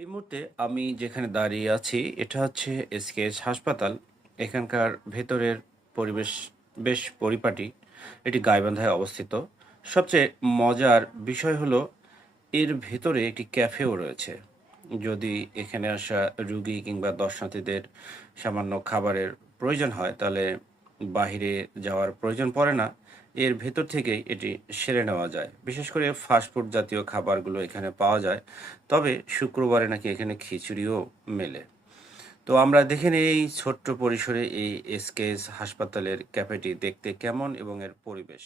এই মুহূর্তে আমি যেখানে দাঁড়িয়ে আছি এটা হচ্ছে এসকেএস হাসপাতাল। এখানকার ভেতরের পরিবেশ বেশ পরিপাটি। এটি গাইবান্ধায় অবস্থিত। সবচেয়ে মজার বিষয় হলো এর ভেতরে একটি ক্যাফেও রয়েছে। যদি এখানে আসা রুগী কিংবা দর্শনার্থীদের সামান্য খাবারের প্রয়োজন হয় তাহলে বাহিরে যাওয়ার প্রয়োজন পড়ে না। এর ভেতর থেকেই এটি সেরে নেওয়া যায়। বিশেষ করে ফাস্টফুড জাতীয় খাবারগুলো এখানে পাওয়া যায়। তবে শুক্রবারে নাকি এখানে খিচুড়িও মেলে। তো আমরা দেখে নেই এই ছোট্ট পরিসরে এই এসকেএস হাসপাতালের ক্যাফেটি দেখতে কেমন এবং এর পরিবেশ।